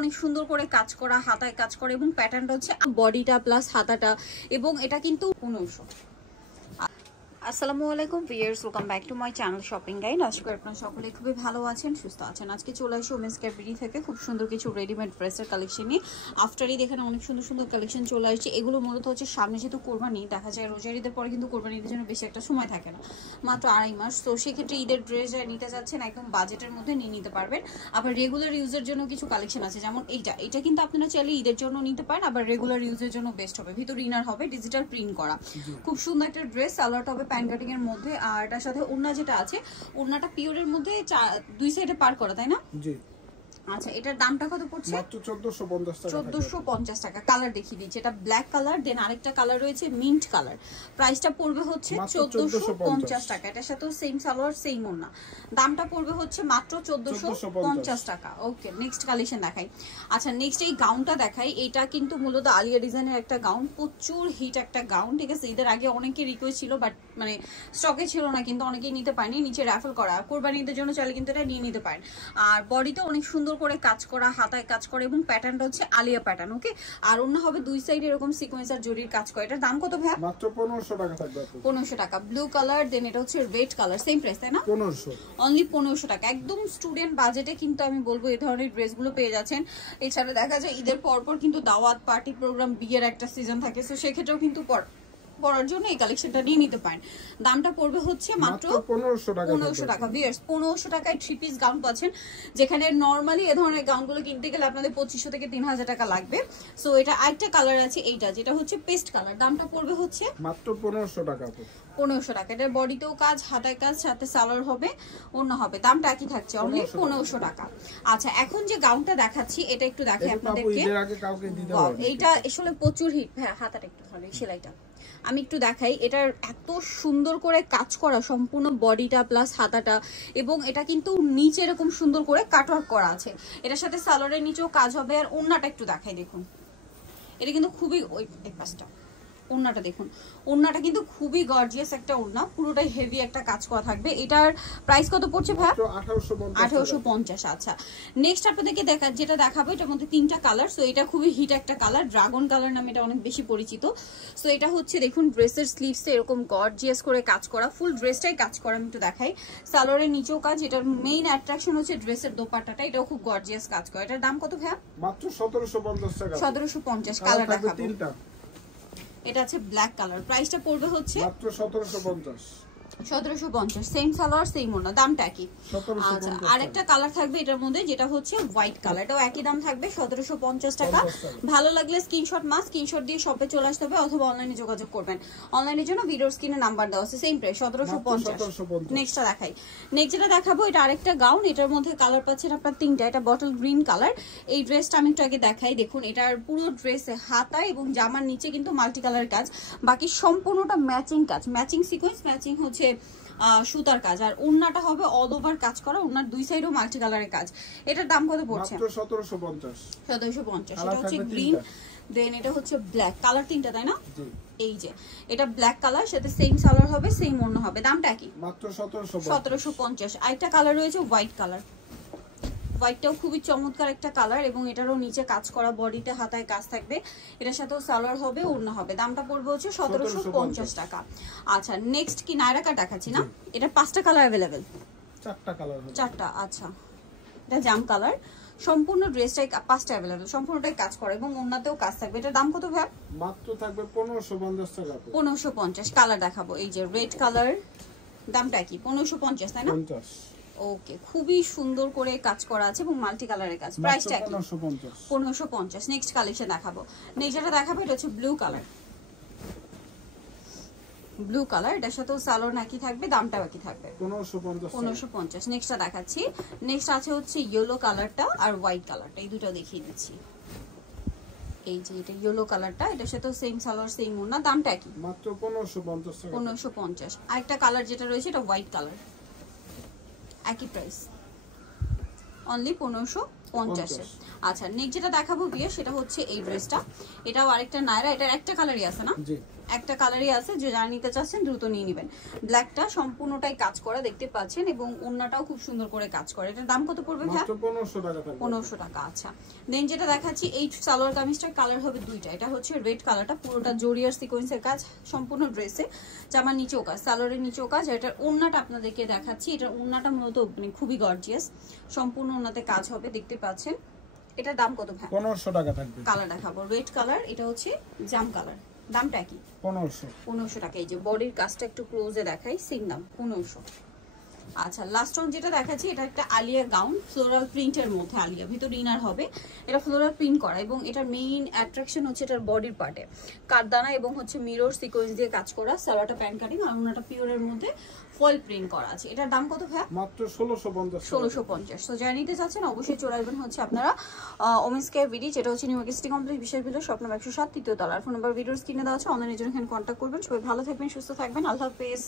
অনেক সুন্দর করে কাজ করা, হাতায় কাজ করে এবং প্যাটার্নটা হচ্ছে বডিটা প্লাস হাতাটা, এবং এটা কিন্তু 1500। আসসালামু আলাইকুম viewers, welcome back to my channel shopping guide. আশা করি আপনারা সকলে খুবই ভালো আছেন, সুস্থ আছেন। আজকে চলে আসি ওমেন্স ক্যাবিনি থেকে খুব সুন্দর কিছু রেডিমেড ড্রেসের কালেকশন নিয়ে। আফটার ঈদ এখানে অনেক সুন্দর সুন্দর কালেকশন চলে আসছে। এগুলো মূলত হচ্ছে সামনে যেহেতু কোরবানি, দেখা যায় রোজার ঈদের পরে কিন্তু কোরবানি ঈদের জন্য বেশি একটা সময় থাকে না, মাত্র 2.5 মাস। তো সেক্ষেত্রে ঈদের ড্রেস নিতে যাচ্ছেন একদম বাজেটের মধ্যে নিয়ে নিতে পারবেন। আবার রেগুলার ইউজের জন্য কিছু কালেকশন আছে, যেমন এটা কিন্তু আপনারা চাইলে ঈদের জন্য নিতে পারেন, আবার রেগুলার ইউজের জন্য বেস্ট হবে। ভিতর ইনার হবে ডিজিটাল প্রিন্ট করা, খুব সুন্দর একটা ড্রেস। সালোয়ারটা হবে প্যান্ট কাটিং এর মধ্যে, আর এটার সাথে ওড়না যেটা আছে, ওড়নাটা পিওরের মধ্যে দুই সাইডে পার করা, তাই না? জি। আচ্ছা, এটার দামটা কত পড়ছে? মাত্র 1450 টাকা। 1450 টাকা। কালার দেখিয়ে দিচ্ছি, এটা ব্ল্যাক কালার, দেন আরেকটা কালার রয়েছে মিন্ট কালার। প্রাইসটা পড়বে হচ্ছে 1450 টাকা। এটার সাথে সেম সালোয়ার সেম ওড়না, দামটা পড়বে হচ্ছে মাত্র 1450 টাকা। ওকে, নেক্সট কালেকশন দেখাই। আচ্ছা, নেক্সট এই গাউনটা দেখাই। এটা কিন্তু মূলত আলিয়া ডিজাইনের একটা গাউন, প্রচুর হিট একটা গাউন, ঠিক আছে? ঈদের আগে অনেকে রিকোয়েস্ট ছিল, বাট মানে স্টকে ছিল না, কিন্তু অনেকেই নিতে পারেনি। নিচে র্যাফেল করা, কোরবানি ঈদের জন্য চাইলে কিন্তু এটা নিয়ে নিতে পারেন। আর বডিতে অনেক সুন্দর করে কাজ করা, হাতায় কাজ করে, এবং প্যাটার্নটা হচ্ছে আলিয়া প্যাটার্ন। ওকে, আর অন্য হবে দুই সাইডে এরকম সিকোয়েন্স আর জরির কাজ করে। এটার দাম কত ভাই? মাত্র 1500 টাকা থাকবে। 1500 টাকা। ব্লু কালার, দেন এটা হচ্ছে রেড কালার, সেম প্রাইস তাই না? 1500, অনলি 1500 টাকা। একদম স্টুডেন্ট বাজেটে কিন্তু আমি বলবো এই ধরনের ড্রেসগুলো পেয়ে যাচ্ছেন। এছাড়া দেখা যায় ঈদের পরপর কিন্তু দাওয়াত, পার্টি প্রোগ্রাম, বিয়ের একটা সিজন থাকে, সো সেক্ষেত্রেও কিন্তু পরার জন্য এই কালেকশনটা নিয়ে নিতে পারেন। দামটা পড়বে হচ্ছে মাত্র 1500 টাকা। ভিউয়ার্স, 1500 টাকায় 3 পিস গাউন পাচ্ছেন, যেখানে নরমালি এই ধরনের গাউনগুলো কিনতে গেলে আপনাদের 2500 থেকে 3000 টাকা লাগবে। সো এটা আরেকটা কালার আছে, এইটা যেটা হচ্ছে পেস্ট কালার, দামটা পড়বে হচ্ছে মাত্র 1500 টাকা। 1500 টাকা। এটার বডিতেও কাজ, হাতায় কাজ, সাথে সালোয়ার হবে, অন্য হবে, দামটা একই থাকছে, অনলি 1500 টাকা। আচ্ছা, এখন যে গাউনটা দেখাচ্ছি এটা একটু দেখাই আপনাদেরকে। এইটা আসলে প্রচুর হিট। হ্যাঁ, হাতাটা একটু ধরে, সেলাইটা আমি একটু দেখাই। এটার এত সুন্দর করে কাজ করা, সম্পূর্ণ বডিটা প্লাস হাতাটা, এবং এটা কিন্তু নিচে এরকম সুন্দর করে কাটওয়ার্ক করা আছে। এটার সাথে সালোয়ারের নিচেও কাজ হবে। আর ওড়নাটা একটু দেখাই, দেখুন এটা কিন্তু খুবই, ওই পাশটা ওড়নাটা দেখুন, ওড়নাটা কিন্তু খুবই গর্জিয়াস একটা ওড়না, পুরোটাই হেভি একটা কাজ করা থাকবে। এটার প্রাইস কত পড়ছে ভাই? 1850। আচ্ছা, নেক্সট আপনাদেরকে যেটা দেখাবো, এটার মধ্যে 3টা কালার। সো এটা খুবই হিট একটা কালার, ড্রাগন কালার নামে এটা অনেক বেশি পরিচিত। সো এটা হচ্ছে দেখুন ড্রেসের স্লিভসে এরকম গর্জিয়াস করে কাজ করা, ফুল ড্রেসটাই কাজ করা। আমি একটু দেখাই, সালোয়ারের নিচেও কাজ। এটার মেইন অ্যাট্রাকশন হচ্ছে ড্রেসের দোপাট্টাটা, এটাও খুব গর্জিয়াস কাজ করা। এটার দাম কত ভাই? মাত্র 1750 টাকা। 1750। কালার দেখাবো, 3টা। এটা আছে ব্ল্যাক কালার, প্রাইসটা পড়বে হচ্ছে মাত্র 1750। 1750, সেম সালোয়ার সেম ওড়না, দামটা কি? আচ্ছা, আরেকটা কালার থাকবে এটার মধ্যে, যেটা হচ্ছে হোয়াইট কালার, এটাও একই দাম থাকবে 1750 টাকা। ভালো লাগলে স্ক্রিনশট দিয়ে শপে চলে আসতে হবে, অথবা অনলাইনে যোগাযোগ করবেন। অনলাইনের জন্য ভিডিওর স্ক্রিনে নাম্বার দেওয়া আছে, সেম প্রাইস 1750। নেক্সটটা দেখাই। নেক্সট যেটা দেখাবো, এটা আরেকটা গাউন, এটার মধ্যে কালার পাচ্ছেন আপনার 3টা। এটা বটল গ্রিন কালার। এই ড্রেসটা আমি একটু আগে দেখাই, দেখুন এটার পুরো ড্রেসে হাতা এবং জামার নিচে কিন্তু মাল্টি কালার কাজ, বাকি সম্পূর্ণটা ম্যাচিং কাজ, ম্যাচিং সিকোয়েন্স, ম্যাচিং হচ্ছে সুতার কাজ। আর ওড়নাটা হবে অল ওভার কাজ করা, ওড়নার দুই সাইডও মাল্টি কালারের কাজ। এটার দাম কত পড়ছে? মাত্র 1750। 1750। এটা হচ্ছে গ্রিন, দেন এটা হচ্ছে ব্ল্যাক কালার, 3টা তাই না? এই যে এটা ব্ল্যাক কালার, সাথে সেম সালোয়ার হবে, সেম ওড়না হবে, দামটা কি? মাত্র 1750। 1750। আরেকটা কালার রয়েছে হোয়াইট কালার, হোয়াইটটাও খুবই চমৎকার একটা কালার, এবং এটারও নিচে কাজ করা, বডিতে হাতায় কাজ থাকবে। এটার সাথেও সালোয়ার হবে, ওড়না হবে, দামটা পড়বে হচ্ছে 1750 টাকা। আচ্ছা, নেক্সট কি নায়রা কাট দেখাচ্ছি না? এটা 5টা কালার अवेलेबल, 4টা কালার, 4টা। আচ্ছা, এটা জাম কালার, সম্পূর্ণ ড্রেসটাই 5টা अवेलेबल, সম্পূর্ণটাই কাজ করা, এবং ওড়নাতেও কাজ থাকবে। এটার দাম কত ভাই? মাত্র থাকবে 1550 টাকা। 1550। কালার দেখাবো, এই যে রেড কালার, দামটা কি? 1550 তাই না? 50। ওকে, খুবই সুন্দর করে কাজ করা আছে এবং মাল্টি কালারের কাজ, প্রাইসটা কি? 1550। নেক্সট কালেকশন দেখাবো। নেক্সট যেটা দেখাবো, এটা হচ্ছে ব্লু কালার, ব্লু কালার, এটার সাথেও সালোয়ার নাকি থাকবে, দামটা বাকি থাকবে 1550। নেক্সটটা দেখাচ্ছি। নেক্সট আছে হচ্ছে ইয়েলো কালারটা আর হোয়াইট কালারটা, এই দুটো দেখিয়ে দিচ্ছি। এই যে এটা ইয়েলো কালারটা, এটার সাথেও সেম সালোয়ার সেম ওড়না, দামটা কি? মাত্র 1550 টাকা। 1550। আরেকটা কালার যেটা রয়েছে, এটা হোয়াইট কালার, একই প্রাইস, অনলি 1550। আচ্ছা, নেক্সট যেটা দেখাবো বিয়ে, সেটা হচ্ছে এই ড্রেসটা। এটাও আরেকটা নায়রা, এটার একটা কালারই আছে না? জি। একটা কালারই আছে, যে যারা নিতে চাচ্ছেন দ্রুত নিয়ে নেবেন। ব্ল্যাকটা সম্পূর্ণটাই কাজ করা দেখতে পাচ্ছেন এবং ওড়নাটাও খুব সুন্দর করে কাজ করে। এটার দাম কত পড়বে ভাই? মাত্র 1500 টাকা থাকবে। 1500 টাকা। আচ্ছা, দেন যেটা দেখাচ্ছি এই সালোয়ার কামিজটার কালার হবে দুইটা। এটা হচ্ছে রেড কালারটা, পুরোটা জরিয়ার সিকোয়েন্সের কাজ সম্পূর্ণ ড্রেসে, জামার নিচেও কাজ, সালোয়ারের নিচেও কাজ। এটার ওড়নাটা আপনাদেরকে দেখাচ্ছি, এটার ওড়নাটা মূলত মানে খুবই গর্জিয়াস, সম্পূর্ণ ওড়নাতে কাজ হবে দেখতে পাচ্ছেন। এটার দাম কত ভাই? 1500 টাকা থাকবে। কালার দেখাবো, রেড কালার, এটা হচ্ছে জাম কালার, দামটা কি? 1500 টাকা। এই যে বডির কাজটা একটু ক্লোজে দেখাই, সেম দাম 1500। আচ্ছা, লাস্ট অন যেটা দেখাচ্ছি এটা একটা আলিয়া গাউন, ফ্লোরাল প্রিন্টের মধ্যে আলিয়া, ভিতরে ইনার হবে, এটা ফ্লোরাল প্রিন্ট করা এবং এটার মেইন অ্যাট্রাকশন হচ্ছে এটার বডির পার্টে কাঠদানা এবং হচ্ছে মিরর সিকোয়েন্স দিয়ে কাজ করা, সালোয়ারটা প্যান্ট কাটিং আর ওনাটা পিওরের মধ্যে ফয়েল প্রিন্ট করা আছে। এটার দাম কত ভাই? মাত্র 1650। 1650। তো যারা নিতে চাচ্ছেন অবশ্যই চলে আসবেন হচ্ছে আপনারা ওমেন্স কেয়ার ভিডি, যেটা হচ্ছে নিউ মার্কেট সিটি কমপ্লেক্স, বিশেষ ভিডিও শপ নাম্বার 107, তৃতীয় তলার। ফোন নাম্বার ভিডিওর স্ক্রিনে দেওয়া আছে, অনলাইনের জন্য এখানে কন্ট্যাক্ট করবেন। সবাই ভালো থাকবেন, সুস্থ থাকবেন, আল্লাহ হাফেজ।